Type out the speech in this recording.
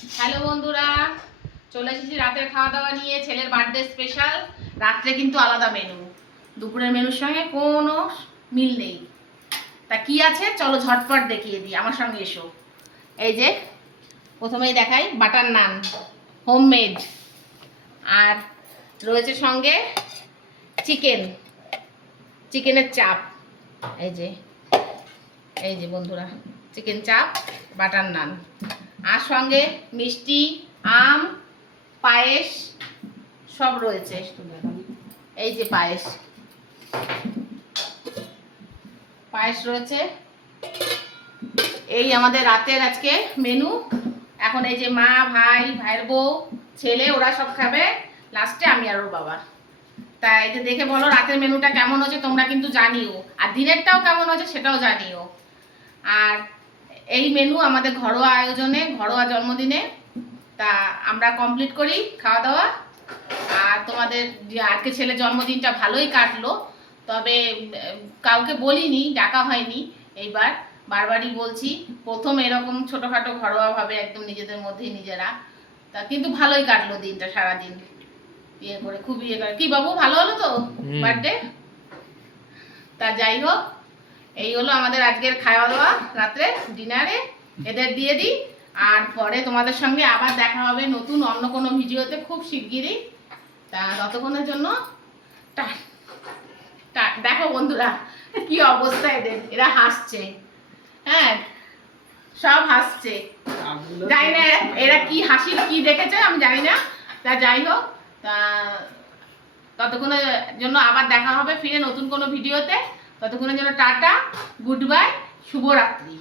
Hello বন্ধুরা, চলে এসেছি রাতের খাওয়া দাওয়া নিয়ে। ছেলের বার্থডে স্পেশাল। রাত্রে কিন্তু আলাদা মেনু, দুপুরের মেনুর সঙ্গে কোনো মিল নেই। তা কি আছে চলো ঝটপট দেখিয়ে দিই, আমার সঙ্গে এসো। এই যে প্রথমেই দেখাই বাটার নান, হোমমেড। আর রয়েছে সঙ্গে চিকেনের চাপ। এই যে বন্ধুরা, চিকেন চাপ, বাটার নান, আর সঙ্গে মিষ্টি, আম, পায়েস সব রয়েছে। এই যে পায়েস রয়েছে। এই আমাদের রাতের আজকে মেনু। এখন এই যে মা, ভাইয়ের বউ, ছেলে ওরা সব খাবে, লাস্টে আমি আর ওর বাবা। তাই এই যে দেখে বলো রাতের মেনুটা কেমন হয়েছে, তোমরা কিন্তু জানিও, আর দিনেরটাও কেমন হয়েছে সেটাও জানিও। আর এই মেনু আমাদের ঘরোয়া আয়োজনে, ঘরোয়া জন্মদিনে। তা আমরা কমপ্লিট করি খাওয়া দাওয়া। আর তোমাদের আজকে ছেলের জন্মদিনটা ভালোই কাটলো, তবে কাউকে বলিনি, ডাকা হয়নি। এইবার বারবারই বলছি, প্রথম এরকম ছোটোখাটো ঘরোয়াভাবে একদম নিজেদের মধ্যেই নিজেরা। তা কিন্তু ভালোই কাটলো দিনটা, সারাদিন খুব করে। কি বাবু, ভালো হলো তো বার্থডে? তা যাই হোক, এই হলো আমাদের আজকের খাওয়া দাওয়া রাত্রে ডিনারে। এদের দিয়ে দিই, আর পরে তোমাদের সঙ্গে আবার দেখা হবে নতুন অন্য কোনো ভিডিওতে খুব শিগগিরই। তা ততক্ষণের জন্য দেখো বন্ধুরা কি অবস্থা এদের, এরা হাসছে। হ্যাঁ, সব হাসছে, জানি না এরা কি হাসির কি দেখেছে আমি জানি না। তা যাই হোক, তা ততক্ষণের জন্য আবার দেখা হবে ফিরে নতুন কোনো ভিডিওতে। ততক্ষণের জন্য টাটা, গুড বাই, শুভরাত্রি।